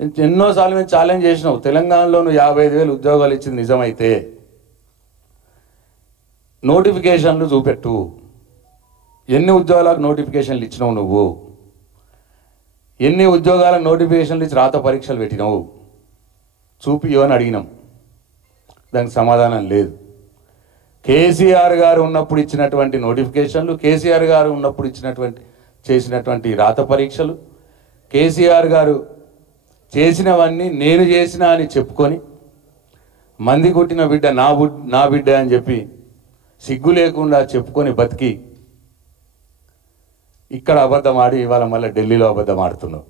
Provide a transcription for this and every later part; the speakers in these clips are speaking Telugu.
ఎన్నోసార్లు మేము ఛాలెంజ్ చేసినావు. తెలంగాణలో నువ్వు 55,000 ఉద్యోగాలు ఇచ్చింది నిజమైతే నోటిఫికేషన్లు చూపెట్టు. ఎన్ని ఉద్యోగాలకు నోటిఫికేషన్లు ఇచ్చినావు నువ్వు? ఎన్ని ఉద్యోగాలకు నోటిఫికేషన్లు ఇచ్చి రాత పరీక్షలు పెట్టినావు చూపియో అని అడిగినాం. దానికి సమాధానం లేదు. కేసీఆర్ గారు ఉన్నప్పుడు ఇచ్చినటువంటి నోటిఫికేషన్లు, కేసీఆర్ గారు ఉన్నప్పుడు చేసినటువంటి రాత పరీక్షలు, కేసీఆర్ గారు చేసినవన్నీ నేను చేసినా అని చెప్పుకొని మంది కొట్టిన బిడ్డ నా బిడ్డ అని చెప్పి సిగ్గు లేకుండా చెప్పుకొని బతికి ఇక్కడ అబద్ధం ఆడి ఇవాళ మళ్ళీ ఢిల్లీలో అబద్ధం ఆడుతున్నావు.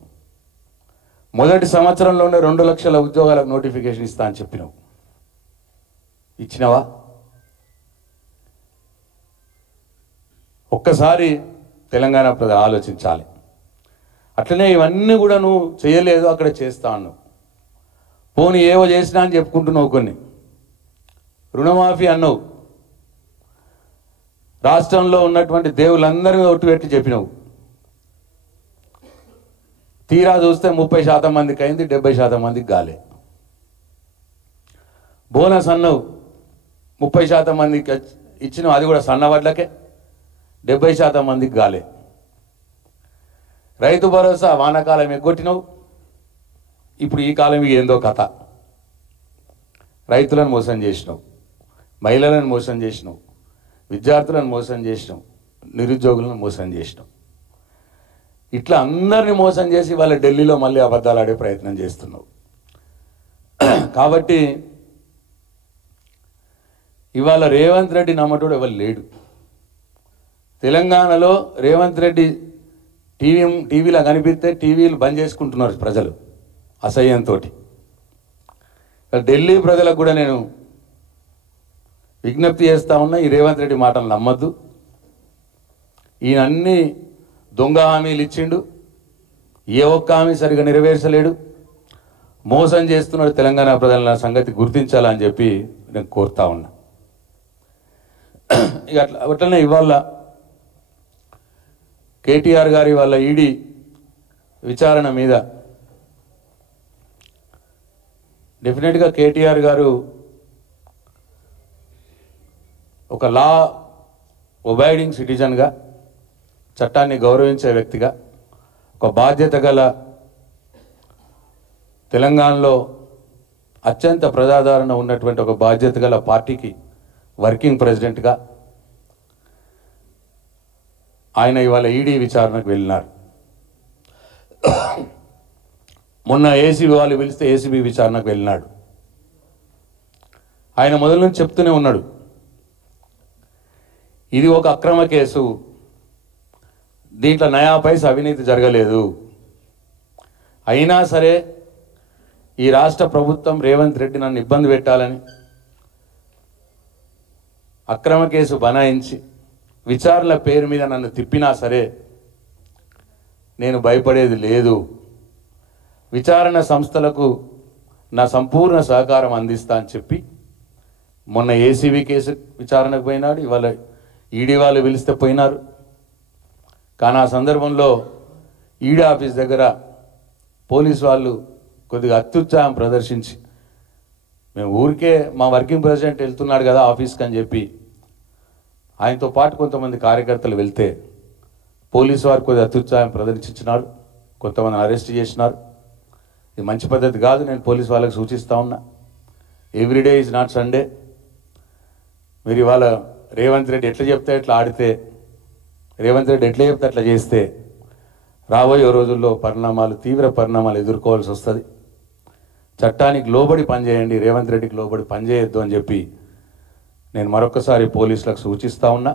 మొదటి సంవత్సరంలోనే 2 లక్షల ఉద్యోగాలకు నోటిఫికేషన్ ఇస్తా అని చెప్పినావు. ఇచ్చినవా? ఒక్కసారి తెలంగాణ ప్రజలు ఆలోచించాలి. అట్లనే ఇవన్నీ కూడా నువ్వు చేయలేదు, అక్కడ చేస్తా అన్నావు. పోనీ ఏవో చేసినా అని చెప్పుకుంటున్నావు. కొన్ని రుణమాఫీ అన్నావు. రాష్ట్రంలో ఉన్నటువంటి దేవుళ్ళందరినీ ఒట్టు పెట్టి చెప్పినావు. తీరా చూస్తే 30% మందికి అయింది, 70% మందికి గాలే. బోనస్ అన్నావు, 30% మందికి ఇచ్చినావు, అది కూడా సన్నవడ్లకే, 70% మందికి గాలే. రైతు భరోసా వానాకాలం ఎగ్గొట్టినావు, ఇప్పుడు ఈ కాలం ఏందో కథ. రైతులను మోసం చేసినావు, మహిళలను మోసం చేసినావు, విద్యార్థులను మోసం చేసినావు, నిరుద్యోగులను మోసం చేసినావు. ఇట్లా అందరినీ మోసం చేసి వాళ్ళ ఢిల్లీలో మళ్ళీ అబద్ధాలు ఆడే ప్రయత్నం చేస్తున్నావు. కాబట్టి ఇవాళ రేవంత్ రెడ్డి నమ్మటోడు ఎవరు లేడు. తెలంగాణలో రేవంత్ రెడ్డి టీవీలో కనిపిస్తే టీవీలు బంద్ చేసుకుంటున్నారు ప్రజలు అసహ్యంతో. ఢిల్లీ ప్రజలకు కూడా నేను విజ్ఞప్తి చేస్తా ఉన్నా, ఈ రేవంత్ రెడ్డి మాటలు నమ్మద్దు. ఈయన అన్ని దొంగ హామీలు ఇచ్చిండు, ఏ ఒక్క హామీ సరిగా నెరవేర్చలేడు, మోసం చేస్తున్నాడు తెలంగాణ ప్రజల సంగతి గుర్తించాలని చెప్పి నేను కోరుతా ఉన్నా. ఇక అట్లనే ఇవాళ కేటీఆర్ గారి వాళ్ళ ఈడీ విచారణ మీద డెఫినెట్గా కేటీఆర్ గారు ఒక లా ఒబైడింగ్ సిటిజన్గా, చట్టాన్ని గౌరవించే వ్యక్తిగా, ఒక బాధ్యత గల తెలంగాణలో అత్యంత ప్రజాదరణ ఉన్నటువంటి ఒక బాధ్యత గల పార్టీకి వర్కింగ్ ప్రెసిడెంట్గా ఆయన ఇవాళ ఈడీ విచారణకు వెళ్ళినారు. మొన్న ఏసీబీ వాళ్ళు పిలిస్తే ఏసీబీ విచారణకు వెళ్ళినాడు. ఆయన మొదలు నుంచి చెప్తూనే ఉన్నాడు, ఇది ఒక అక్రమ కేసు, దీంట్లో నయా పైసా అవినీతి జరగలేదు. అయినా సరే ఈ రాష్ట్ర ప్రభుత్వం రేవంత్ రెడ్డి నన్ను ఇబ్బంది పెట్టాలని అక్రమ కేసు బనాయించి విచారణ పేరు మీద నన్ను తిప్పినా సరే నేను భయపడేది లేదు. విచారణ సంస్థలకు నా సంపూర్ణ సహకారం అందిస్తా అని చెప్పి మొన్న ఏసీబీ కేసు విచారణకు పోయినాడు. ఇవాళ ఈడీ వాళ్ళు పిలిస్తే పోయినారు. కానీ ఆ సందర్భంలో ఈడీ ఆఫీస్ దగ్గర పోలీసు వాళ్ళు కొద్దిగా అత్యుత్సాహం ప్రదర్శించి, మేము ఊరికే మా వర్కింగ్ ప్రెసిడెంట్ వెళ్తున్నాడు కదా ఆఫీస్కి అని చెప్పి ఆయనతో పాటు కొంతమంది కార్యకర్తలు వెళ్తే పోలీసు వారు కొద్దిగా అత్యుత్సాహం ప్రదర్శించినారు, కొంతమందిని అరెస్ట్ చేసినారు. ఇది మంచి పద్ధతి కాదు. నేను పోలీసు వాళ్ళకి సూచిస్తూ ఉన్నా, ఎవ్రీడే ఈజ్ నాట్ సండే. మీరు ఇవాళ రేవంత్ రెడ్డి ఎట్లా చెప్తే ఎట్లా ఆడితే, రేవంత్ రెడ్డి ఎట్లా చెప్తే అట్లా చేస్తే రాబోయే రోజుల్లో తీవ్ర పరిణామాలు ఎదుర్కోవాల్సి వస్తుంది. చట్టానికి లోబడి పనిచేయండి, రేవంత్ రెడ్డికి లోబడి పనిచేయొద్దు అని చెప్పి నేను మరొకసారి పోలీసులకు సూచిస్తూ ఉన్నా.